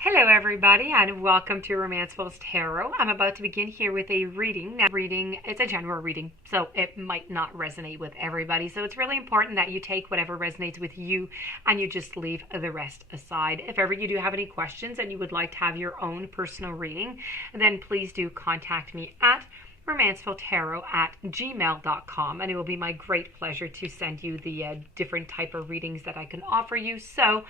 Hello everybody and welcome to Romancefull's Tarot. I'm about to begin here with a reading. Now it's a general reading, so it might not resonate with everybody. So it's really important that you take whatever resonates with you and you just leave the rest aside. If ever you do have any questions and you would like to have your own personal reading, then please do contact me at romancefulltarot@gmail.com, and it will be my great pleasure to send you the different type of readings that I can offer you, so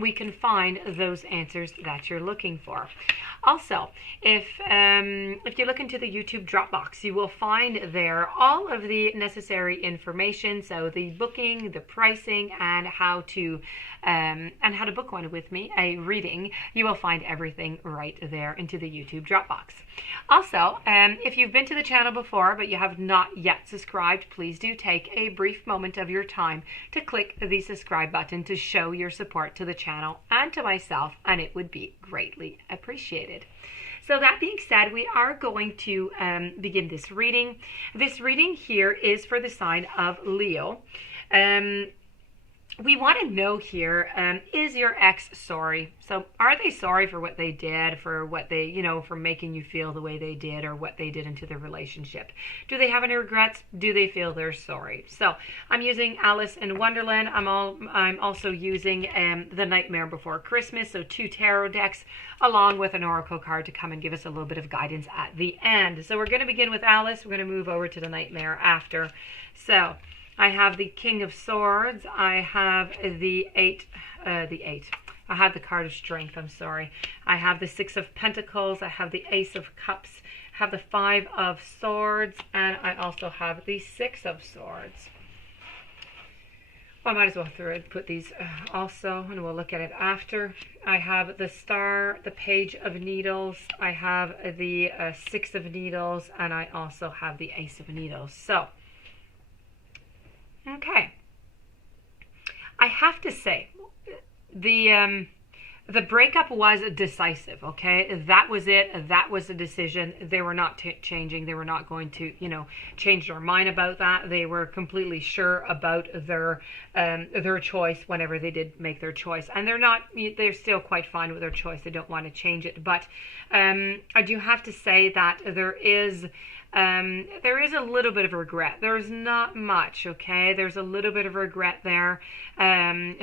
we can find those answers that you're looking for. Also, if you look into the YouTube Dropbox, you will find there all of the necessary information, so the booking, the pricing, and how to book one with me, a reading. You will find everything right there into the YouTube Dropbox. Also, if you've been to the channel before but you have not yet subscribed, please do take a brief moment of your time to click the subscribe button to show your support to the channel and to myself, and it would be greatly appreciated. So that being said, we are going to begin this reading. This reading here is for the sign of Leo. We want to know here, is your ex sorry? So are they sorry for what they did, for what they, for making you feel the way they did, or what they did into the relationship? Do they have any regrets? Do they feel they're sorry? So I'm using Alice in Wonderland. I'm also using The Nightmare Before Christmas, so 2 tarot decks along with an oracle card to come and give us a little bit of guidance at the end. So we're going to begin with Alice. We're going to move over to the Nightmare after. So I have the King of Swords. I have the eight. I have the card of Strength, I'm sorry. I have the 6 of Pentacles. I have the Ace of Cups. I have the 5 of Swords. And I also have the 6 of Swords. Well, I might as well put these also, and we'll look at it after. I have the Star, the Page of Needles. I have the 6 of Needles. And I also have the Ace of Needles. So, okay, I have to say the breakup was decisive. Okay, that was it. That was the decision. They were not changing. They were not going to, change their mind about that. They were completely sure about their choice whenever they did make their choice, and they're still quite fine with their choice. They don't want to change it. But I do have to say that there is a little bit of regret. There's not much, okay? There's a little bit of regret there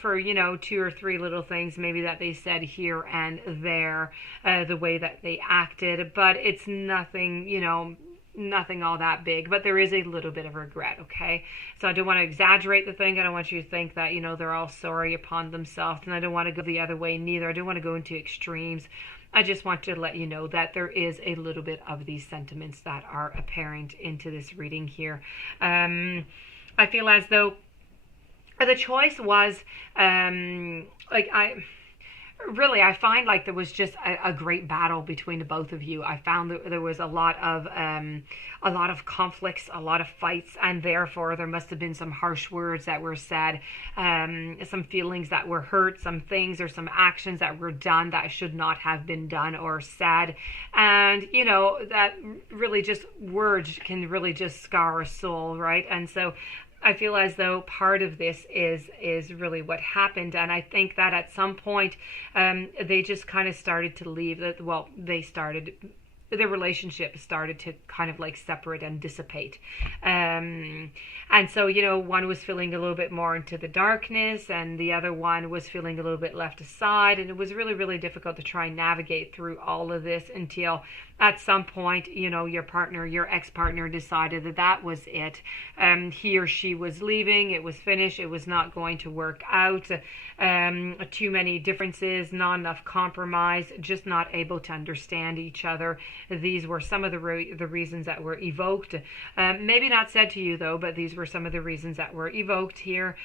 for, 2 or 3 little things maybe that they said here and there, the way that they acted, but it's nothing, nothing all that big, but there is a little bit of regret, okay? So I don't want to exaggerate the thing. I don't want you to think that, they're all sorry upon themselves, and I don't want to go the other way neither. I don't want to go into extremes. I just want to let you know that there is a little bit of these sentiments that are apparent into this reading here. I feel as though the choice was, I find like there was just a great battle between the both of you. I found that there was a lot of conflicts, a lot of fights, and therefore there must have been some harsh words that were said, some feelings that were hurt, some things or some actions that were done that should not have been done or said. And, that really just words can really just scar a soul, right? And so I feel as though part of this is really what happened, and I think that at some point they just kind of started to leave. The relationship started to kind of like separate and dissipate. And so, one was feeling a little bit more into the darkness, and the other one was feeling a little bit left aside, and it was really, really difficult to try and navigate through all of this until at some point, your ex-partner decided that was it. He or she was leaving. It was finished. It was not going to work out. Too many differences, not enough compromise, just not able to understand each other. These were some of the reasons that were evoked. Maybe not said to you, though, but these were some of the reasons that were evoked here.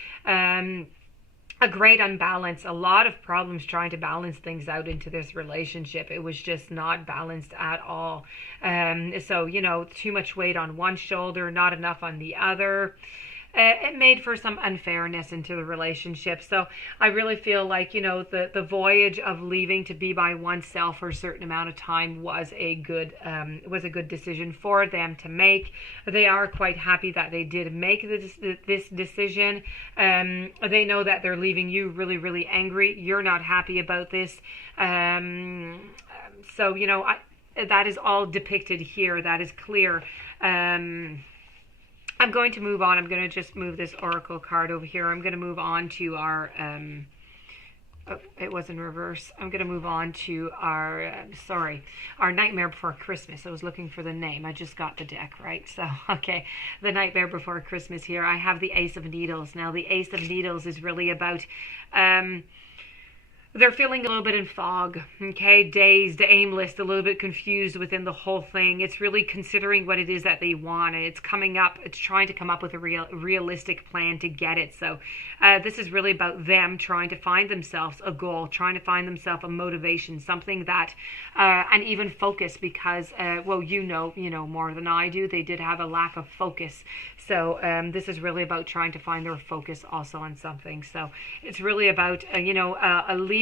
A great unbalance, a lot of problems trying to balance things out into this relationship. It was just not balanced at all. So, too much weight on one shoulder, not enough on the other. it made for some unfairness into the relationship. So I really feel like, the voyage of leaving to be by oneself for a certain amount of time was a good decision for them to make. They are quite happy that they did make this decision. They know that they're leaving you really, really angry. You're not happy about this. So, that is all depicted here. That is clear. I'm going to move on. I'm going to just move this oracle card over here. I'm going to move on to our, oh, it was in reverse. I'm going to move on to our, our Nightmare Before Christmas. I was looking for the name. I just got the deck, right? So, okay, the Nightmare Before Christmas here. I have the Ace of Needles. Now, the Ace of Needles is really about, they're feeling a little bit in fog, okay, dazed, aimless, a little bit confused within the whole thing. It's really considering what it is that they want, and it's trying to come up with a realistic plan to get it. So this is really about them trying to find themselves a goal, trying to find themselves a motivation, something that, and even focus, because, well, more than I do, they did have a lack of focus. So this is really about trying to find their focus also on something. So it's really about,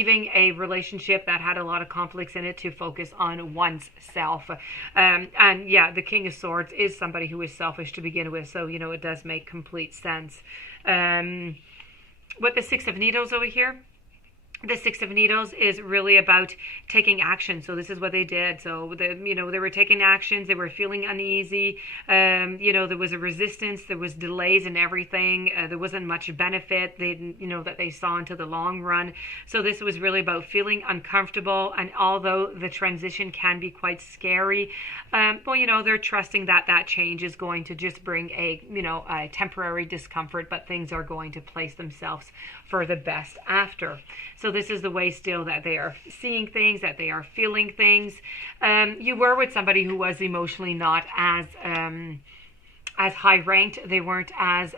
leaving a relationship that had a lot of conflicts in it to focus on one's self. And yeah, the King of Swords is somebody who is selfish to begin with. So, it does make complete sense. What the Six of Needles over here? The Six of Needles is really about taking action. So this is what they did. So they were taking actions. They were feeling uneasy. There was a resistance. There was delays in everything. There wasn't much benefit. That they saw into the long run. So this was really about feeling uncomfortable. And although the transition can be quite scary, they're trusting that that change is going to just bring a temporary discomfort, but things are going to place themselves for the best after. So this is the way still that they are seeing things, that they are feeling things. You were with somebody who was emotionally not as high ranked. They weren't as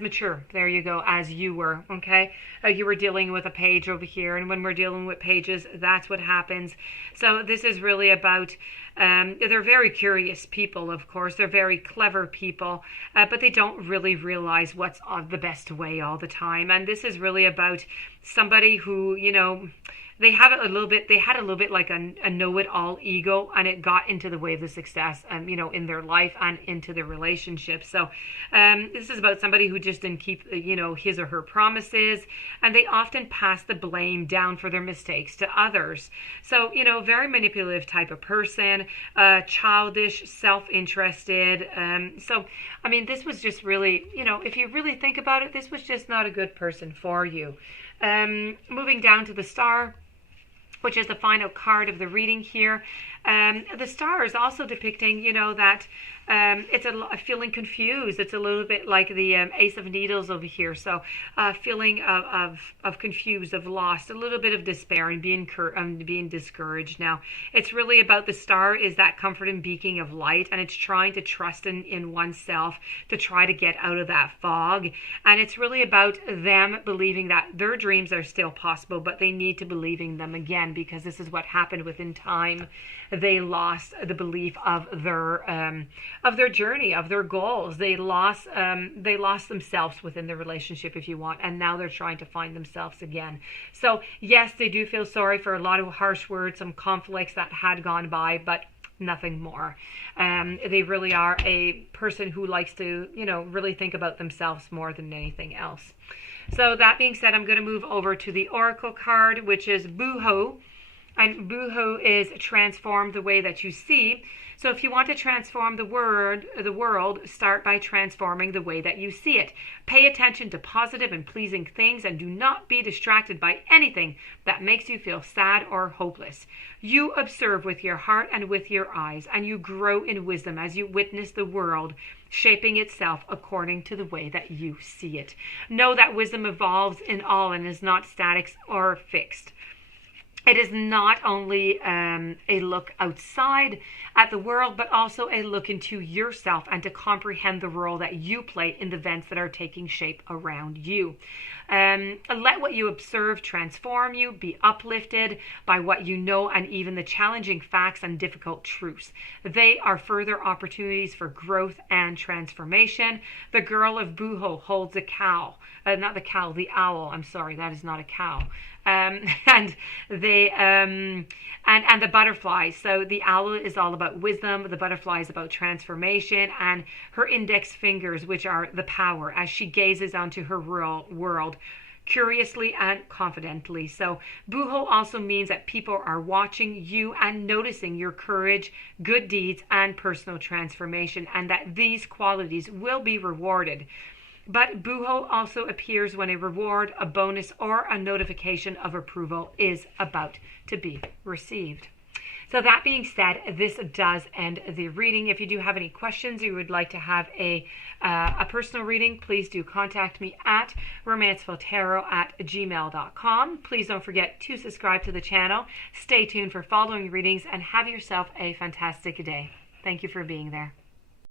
mature. There you go, as you were. Okay, you were dealing with a page over here, and when we're dealing with pages, that's what happens. So this is really about. They're very curious people, of course. They're very clever people, but they don't really realize what's the best way all the time. And this is really about somebody who, they had a little bit like a know-it-all ego, and it got into the way of the success, in their life and into their relationship. So this is about somebody who just didn't keep, his or her promises, and they often pass the blame down for their mistakes to others. So, very manipulative type of person, childish, self-interested. So, this was just really, if you really think about it, this was just not a good person for you. Moving down to the Star, which is the final card of the reading here. The Star is also depicting, that it's a feeling confused. It's a little bit like the Ace of Needles over here. So feeling of confused, of lost, a little bit of despair and being discouraged. Now, it's really about the Star is that comfort and beacon of light, and it's trying to trust in oneself to try to get out of that fog. And it's really about them believing that their dreams are still possible, but they need to believe in them again, because this is what happened within time. They lost the belief of their journey, of their goals. They lost themselves within the relationship, if you want, and now they're trying to find themselves again. So yes, they do feel sorry for a lot of harsh words, some conflicts that had gone by, but nothing more. They really are a person who likes to, really think about themselves more than anything else. So that being said, I'm going to move over to the Oracle card, which is Boohoo. And Boohoo is transform the way that you see. So if you want to transform the world, start by transforming the way that you see it. Pay attention to positive and pleasing things, and do not be distracted by anything that makes you feel sad or hopeless. You observe with your heart and with your eyes, and you grow in wisdom as you witness the world shaping itself according to the way that you see it. Know that wisdom evolves in all and is not static or fixed. It is not only a look outside at the world, but also a look into yourself and to comprehend the role that you play in the events that are taking shape around you. Let what you observe transform you, be uplifted by what you know and even the challenging facts and difficult truths. They are further opportunities for growth and transformation. The girl of Buho holds a cow, not the cow, the owl. I'm sorry, that is not a cow. And they and the butterfly. So the owl is all about wisdom, the butterfly is about transformation, and her index fingers, which are the power, as she gazes onto her world curiously and confidently. So Buho also means that people are watching you and noticing your courage, good deeds, and personal transformation, and that these qualities will be rewarded. But Buho also appears when a reward, a bonus, or a notification of approval is about to be received. So that being said, this does end the reading. If you do have any questions, you would like to have a personal reading, please do contact me at romancefulltarot@gmail.com. Please don't forget to subscribe to the channel. Stay tuned for following readings and have yourself a fantastic day. Thank you for being there.